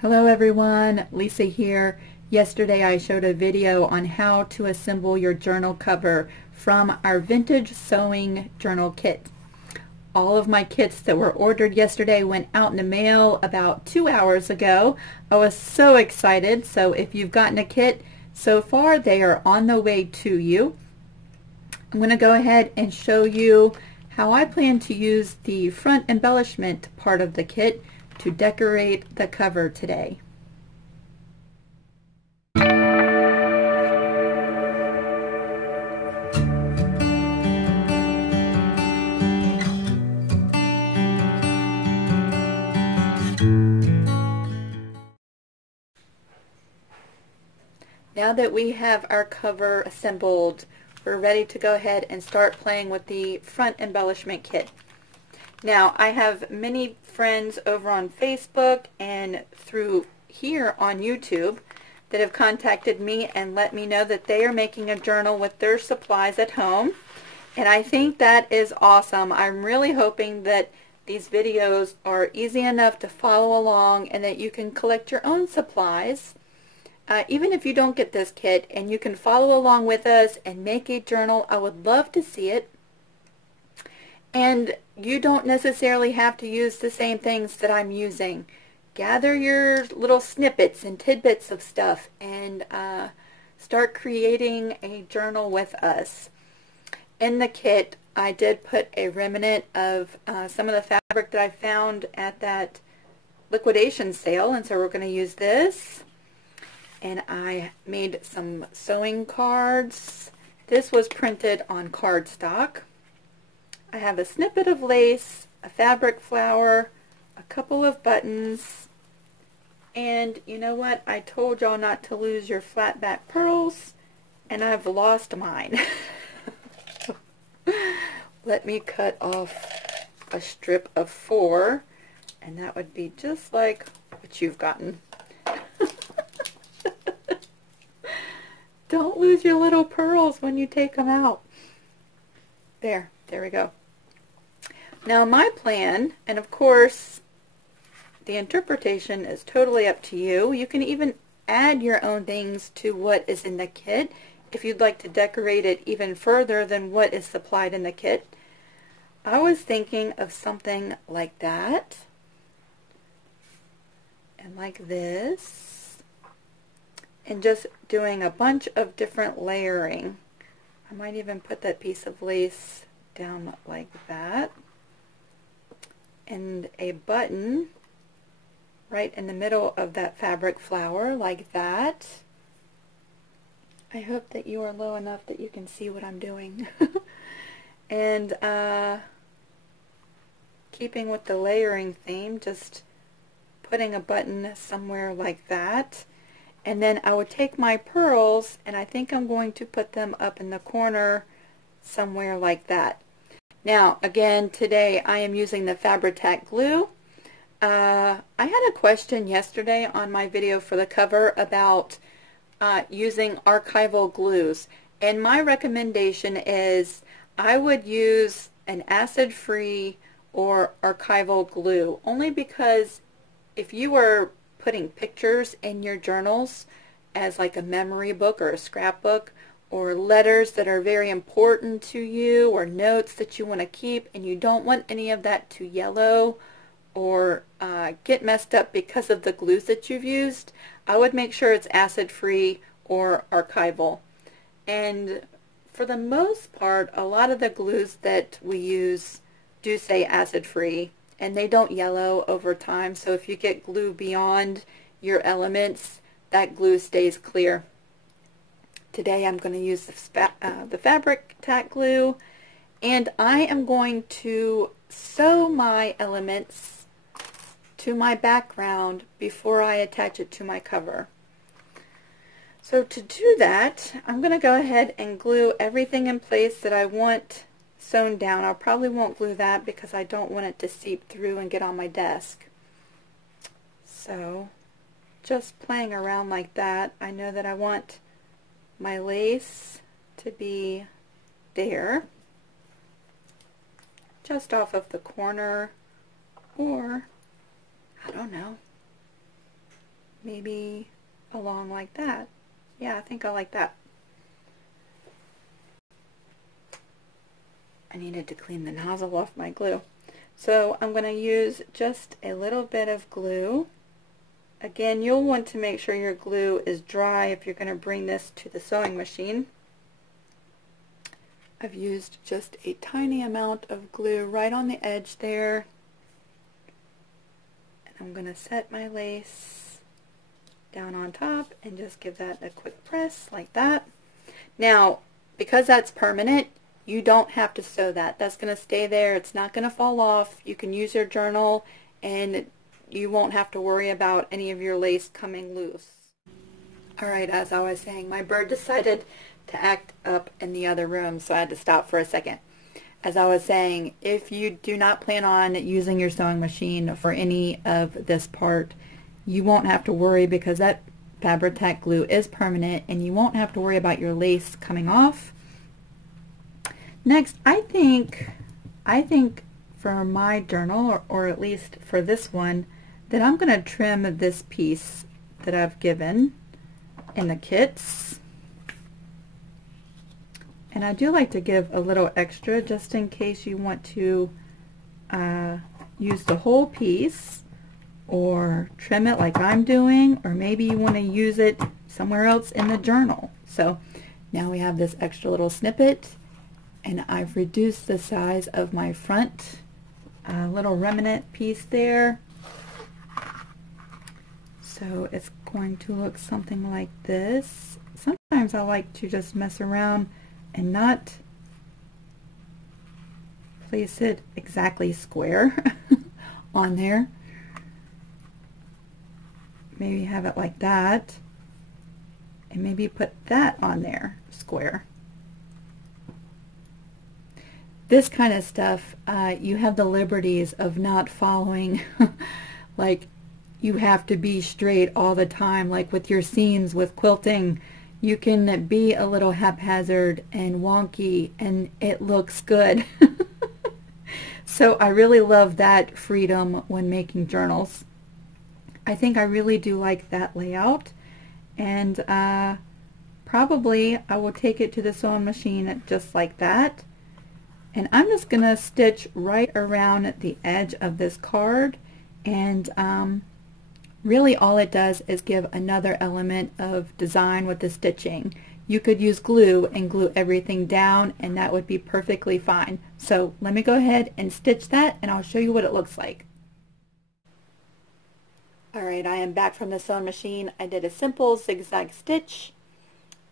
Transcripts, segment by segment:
Hello everyone, Lisa here. Yesterday I showed a video on how to assemble your journal cover from our vintage sewing journal kit. All of my kits that were ordered yesterday went out in the mail about 2 hours ago. I was so excited. So if you've gotten a kit so far, they are on the way to you. I'm going to go ahead and show you how I plan to use the front embellishment part of the kit to decorate the cover today. Now that we have our cover assembled, we're ready to go ahead and start playing with the front embellishment kit. Now, I have many friends over on Facebook and through here on YouTube that have contacted me and let me know that they are making a journal with their supplies at home. And I think that is awesome. I'm really hoping that these videos are easy enough to follow along and that you can collect your own supplies. Even if you don't get this kit and you can follow along with us and make a journal, I would love to see it. And you don't necessarily have to use the same things that I'm using. Gather your little snippets and tidbits of stuff and start creating a journal with us. In the kit, I did put a remnant of some of the fabric that I found at that liquidation sale, and so we're going to use this. And I made some sewing cards. This was printed on cardstock. I have a snippet of lace, a fabric flower, a couple of buttons, and you know what? I told y'all not to lose your flat back pearls, and I've lost mine. Let me cut off a strip of 4, and that would be just like what you've gotten. Don't lose your little pearls when you take them out. There we go. Now my plan, and of course the interpretation is totally up to you. You can even add your own things to what is in the kit if you'd like to decorate it even further than what is supplied in the kit. I was thinking of something like that, and like this. And just doing a bunch of different layering. I might even put that piece of lace down like that. And a button right in the middle of that fabric flower like that. I hope that you are low enough that you can see what I'm doing. And keeping with the layering theme, just putting a button somewhere like that. And then I would take my pearls, and I think I'm going to put them up in the corner somewhere like that. Now, again, today I am using the Fabri-Tac glue. I had a question yesterday on my video for the cover about using archival glues. And my recommendation is I would use an acid-free or archival glue, only because if you were putting pictures in your journals as like a memory book or a scrapbook, or letters that are very important to you, or notes that you want to keep, and you don't want any of that to yellow or get messed up because of the glues that you've used, I would make sure it's acid-free or archival. And for the most part, a lot of the glues that we use do say acid-free, and they don't yellow over time. So if you get glue beyond your elements, that glue stays clear. Today I'm going to use the Fabri-Tac glue, and I am going to sew my elements to my background before I attach it to my cover. So to do that, I'm going to go ahead and glue everything in place that I want sewn down. I probably won't glue that because I don't want it to seep through and get on my desk. So just playing around like that. I know that I want my lace to be there, just off of the corner, or I don't know, maybe along like that. Yeah, I think I like that. I needed to clean the nozzle off my glue. So I'm going to use just a little bit of glue. Again, you'll want to make sure your glue is dry if you're going to bring this to the sewing machine. I've used just a tiny amount of glue right on the edge there. And I'm going to set my lace down on top and just give that a quick press like that. Now, because that's permanent, you don't have to sew that. That's going to stay there. It's not going to fall off. You can use your journal and you won't have to worry about any of your lace coming loose. Alright, as I was saying, my bird decided to act up in the other room, so I had to stop for a second. As I was saying, if you do not plan on using your sewing machine for any of this part, you won't have to worry because that Fabri-Tac glue is permanent and you won't have to worry about your lace coming off. Next, I think for my journal, or at least for this one, that I'm going to trim this piece that I've given in the kits. And I do like to give a little extra just in case you want to use the whole piece or trim it like I'm doing, or maybe you want to use it somewhere else in the journal. So now we have this extra little snippet, and I've reduced the size of my front little remnant piece there. So it's going to look something like this. Sometimes I like to just mess around and not place it exactly square on there. Maybe have it like that, and maybe put that on there square. This kind of stuff, you have the liberties of not following like you have to be straight all the time. Like with your seams with quilting, you can be a little haphazard and wonky and it looks good. So I really love that freedom when making journals. I think I really do like that layout, and probably I will take it to the sewing machine just like that. And I'm just going to stitch right around the edge of this card, and really all it does is give another element of design with the stitching. You could use glue and glue everything down and that would be perfectly fine. So let me go ahead and stitch that and I'll show you what it looks like. Alright, I am back from the sewing machine. I did a simple zigzag stitch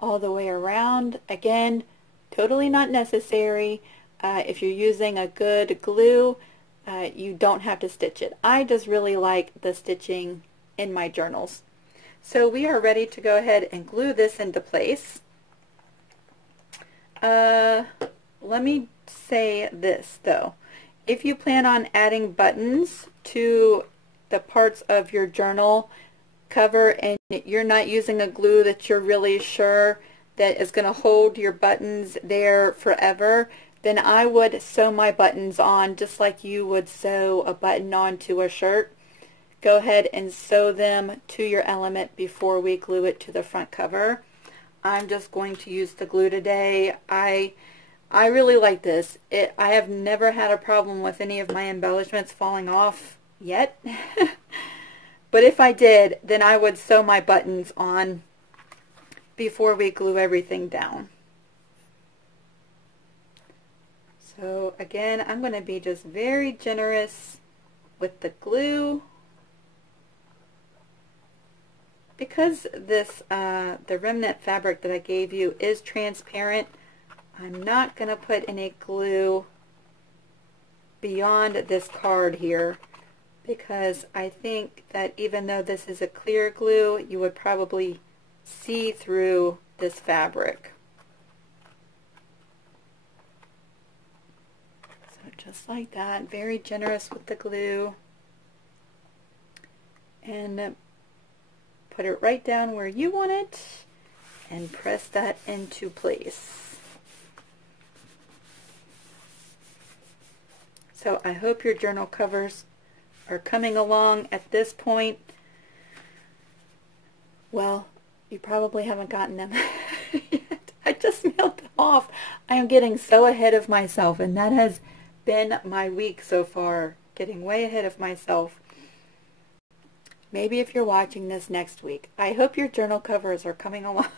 all the way around. Again, totally not necessary. If you're using a good glue, you don't have to stitch it. I just really like the stitching in my journals. So we are ready to go ahead and glue this into place. Let me say this though. If you plan on adding buttons to the parts of your journal cover and you're not using a glue that you're really sure that is going to hold your buttons there forever, then I would sew my buttons on just like you would sew a button onto a shirt. Go ahead and sew them to your element before we glue it to the front cover. I'm just going to use the glue today. I really like this. I have never had a problem with any of my embellishments falling off yet. But if I did, then I would sew my buttons on before we glue everything down. So again, I'm going to be just very generous with the glue. Because this, the remnant fabric that I gave you is transparent, I'm not going to put any glue beyond this card here, because I think that even though this is a clear glue, you would probably see through this fabric. So just like that, very generous with the glue, and put it right down where you want it and press that into place. So I hope your journal covers are coming along at this point. Well, you probably haven't gotten them yet. I just mailed them off. I am getting so ahead of myself, and that has been my week so far, getting way ahead of myself. Maybe if you're watching this next week. I hope your journal covers are coming along.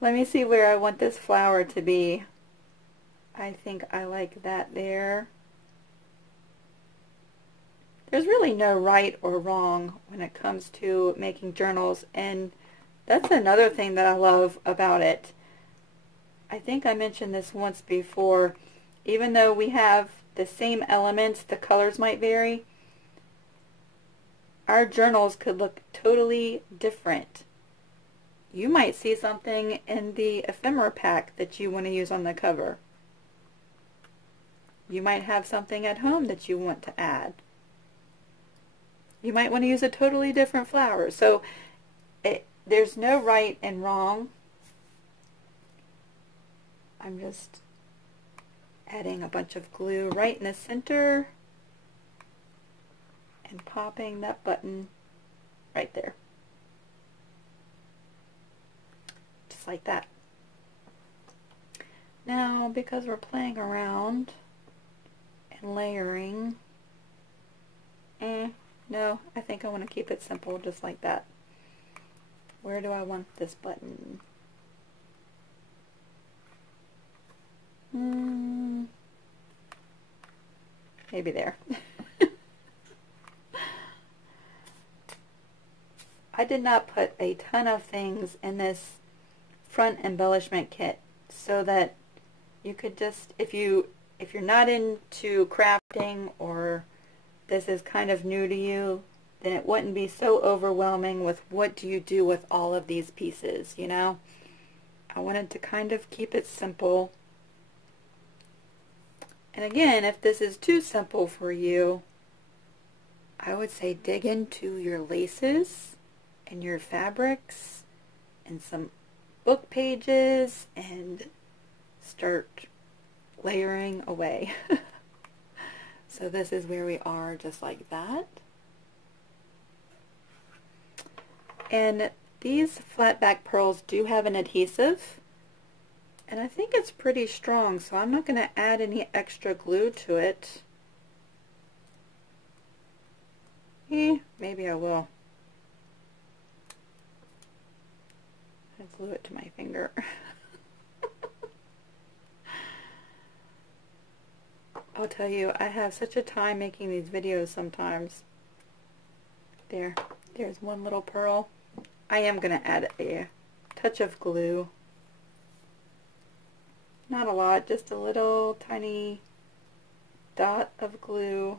Let me see where I want this flower to be. I think I like that there. There's really no right or wrong when it comes to making journals, and that's another thing that I love about it. I think I mentioned this once before. Even though we have the same elements, the colors might vary. Our journals could look totally different. You might see something in the ephemera pack that you want to use on the cover. You might have something at home that you want to add. You might want to use a totally different flower. So there's no right and wrong. I'm just adding a bunch of glue right in the center and popping that button right there. Just like that. Now, because we're playing around and layering, no, I think I want to keep it simple just like that. Where do I want this button? Maybe there. I did not put a ton of things in this front embellishment kit so that you could just, if you're not into crafting or this is kind of new to you, then it wouldn't be so overwhelming with what do you do with all of these pieces, you know? I wanted to kind of keep it simple. And again, if this is too simple for you, I would say dig into your laces and your fabrics and some book pages and start layering away. So this is where we are, just like that. And these flat back pearls do have an adhesive, and I think it's pretty strong, so I'm not going to add any extra glue to it. Maybe I will. I glue it to my finger. I'll tell you, I have such a time making these videos sometimes. There's one little pearl. I am going to add a touch of glue. Not a lot, just a little tiny dot of glue.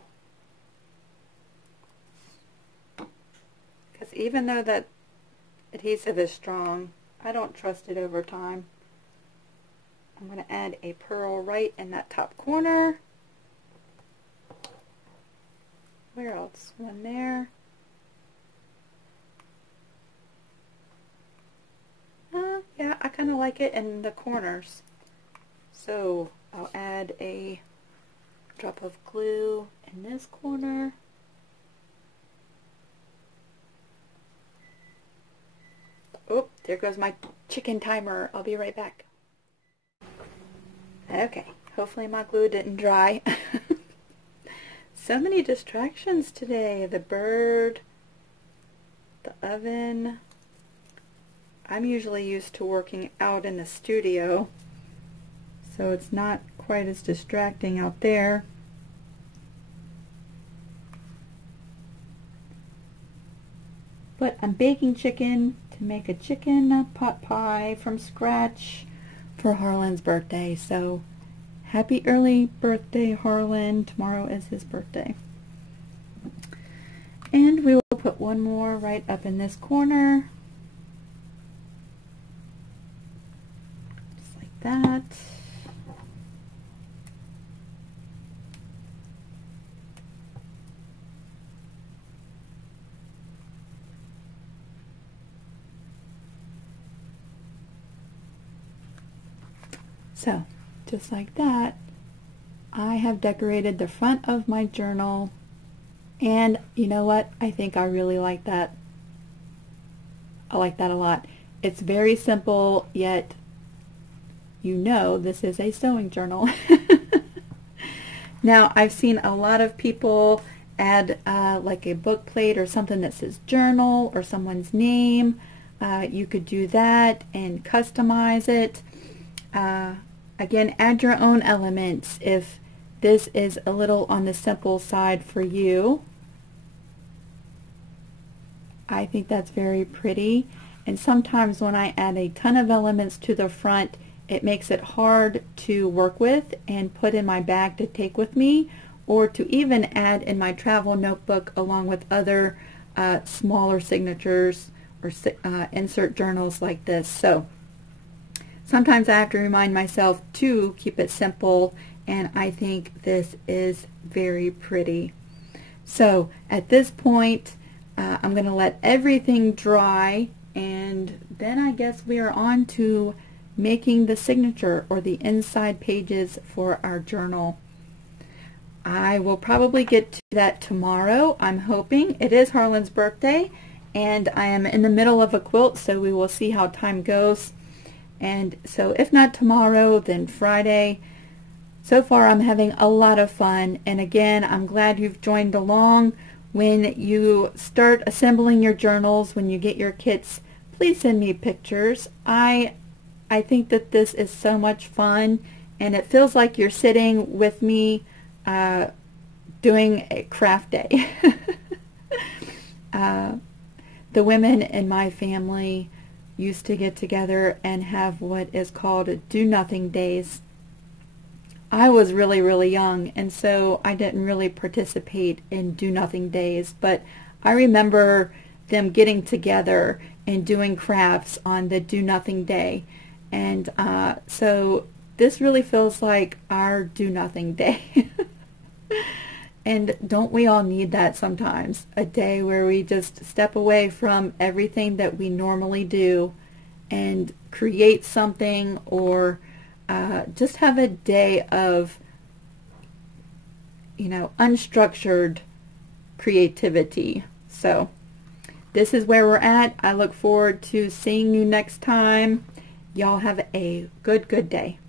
Because even though that adhesive is strong, I don't trust it over time. I'm going to add a pearl right in that top corner. Where else? One there. Yeah, I kind of like it in the corners. So I'll add a drop of glue in this corner. Oh, there goes my chicken timer. I'll be right back. Okay, hopefully my glue didn't dry. So many distractions today. The bird, the oven. I'm usually used to working out in the studio, so it's not quite as distracting out there. But I'm baking chicken to make a chicken pot pie from scratch for Harlan's birthday. So happy early birthday, Harlan. Tomorrow is his birthday. And we will put one more right up in this corner. Just like that. So, just like that, I have decorated the front of my journal, and you know what? I think I really like that. I like that a lot. It's very simple, yet you know this is a sewing journal. Now, I've seen a lot of people add like a book plate or something that says journal or someone's name. You could do that and customize it. Again, add your own elements if this is a little on the simple side for you. I think that's very pretty. And sometimes when I add a ton of elements to the front, it makes it hard to work with and put in my bag to take with me, or to even add in my travel notebook along with other smaller signatures or insert journals like this. So sometimes I have to remind myself to keep it simple, and I think this is very pretty. So at this point, I'm going to let everything dry, and then I guess we are on to making the signature or the inside pages for our journal. I will probably get to that tomorrow, I'm hoping. It is Harlan's birthday, and I am in the middle of a quilt, so we will see how time goes. And so if not tomorrow, then Friday. So far I'm having a lot of fun, and again, I'm glad you've joined along. When you start assembling your journals, when you get your kits, please send me pictures. I think that this is so much fun, and it feels like you're sitting with me doing a craft day. The women in my family used to get together and have what is called do-nothing days. I was really young, and so I didn't really participate in do-nothing days, but I remember them getting together and doing crafts on the do-nothing day. And so this really feels like our do-nothing day. And don't we all need that sometimes? A day where we just step away from everything that we normally do and create something, or just have a day of, unstructured creativity. So this is where we're at. I look forward to seeing you next time. Y'all have a good day.